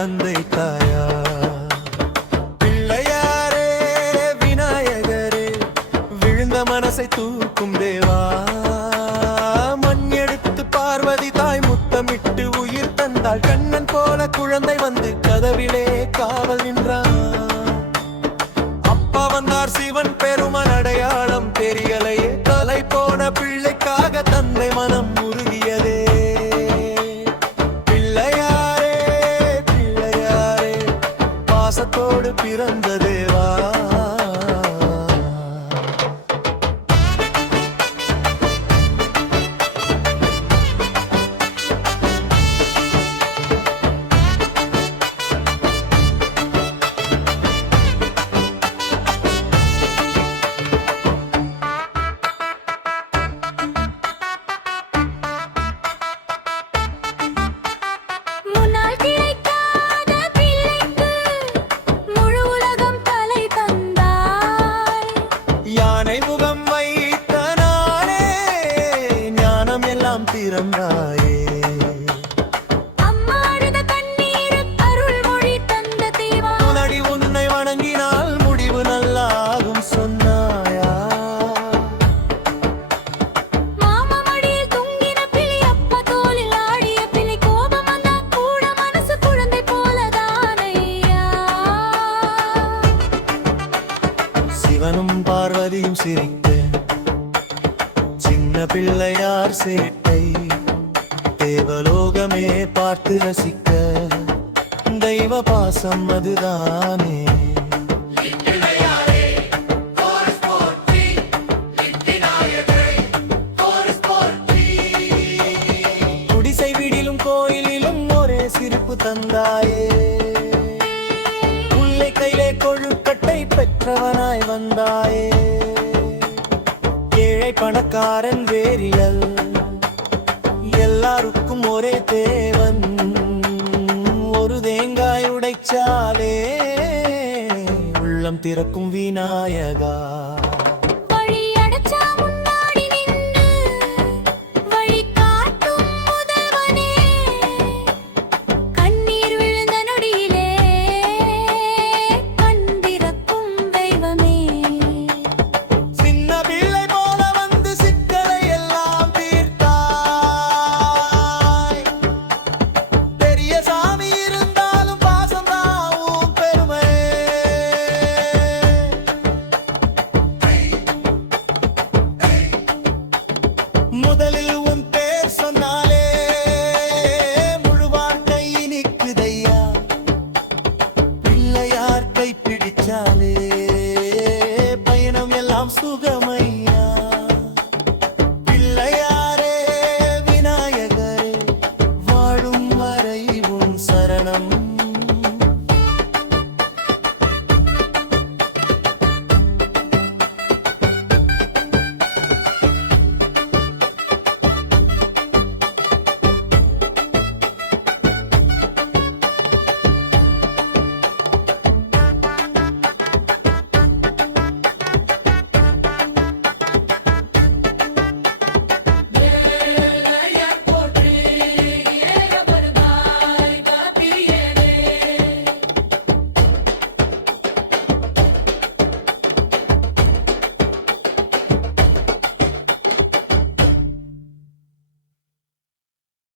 தந்தை தாயா. பிள்ளையாரே விநாயகரே விழுந்த மனசை தூக்கும் தேவா. மண் எடுத்து பார்வதி தாய் முத்தமிட்டு உயிர் தந்தாள். கண்ணன் போல குழந்தை வந்து கதவிலே காவல் நின்றான். அப்பா வந்தார் சிவன் பெருமன் அடையாளம் தெரியலையே. தலை போன பிள்ளைக்காக தந்தை மனம் உருகியதே. பிள்ளையாரே பிள்ளையாரே பாசத்தோடு பிறந்த தேவா. பிறந்தாயே அம்மா அழுத கண்ணீர் அருள் மொழி தந்த தேவா. உனடி உன்னை வணங்கினால் முடிவு நல்லாகும் சொன்னாயா. மாமா மடியில் தூங்கின பிள்ளை அப்பா தோளில் ஆடிய பிள்ளை. கோபம் வந்தா கூட மனசு குழந்தை போலதானையா. சிவனும் பார்வதியும் சிரிக்க சின்ன பிள்ளையார் சேட்டை. தேவலோகமே பார்த்து ரசிக்க தெய்வ பாசம் அதுதானே. குடிசை வீடிலும் கோயிலிலும் ஒரே சிரிப்பு தந்தாயே. உள்ளே கையிலே கொழுக்கட்டை பெற்றவனாய் வந்தாயே. ஏழை பணக்காரன் வேறியல் எல்லாருக்கும் ஒரே தேவன். ஒரு தேங்காய் உடைச்சாலே உள்ளம் திறக்கும் விநாயகா. வழி அடைச்சா முன்னாடி நின்று வழி காட்டும் முதல்வனே. கண்ணீர் விழுந்த நொடியிலே கண் திறக்கும் தெய்வமே. சின்ன பிள்ளை போல வந்து சிக்கலை எல்லாம் தீர்த்தாய். பெரிய சாமி இருந்தாலும் பாசம் தாவும் பெருமை. முதலில்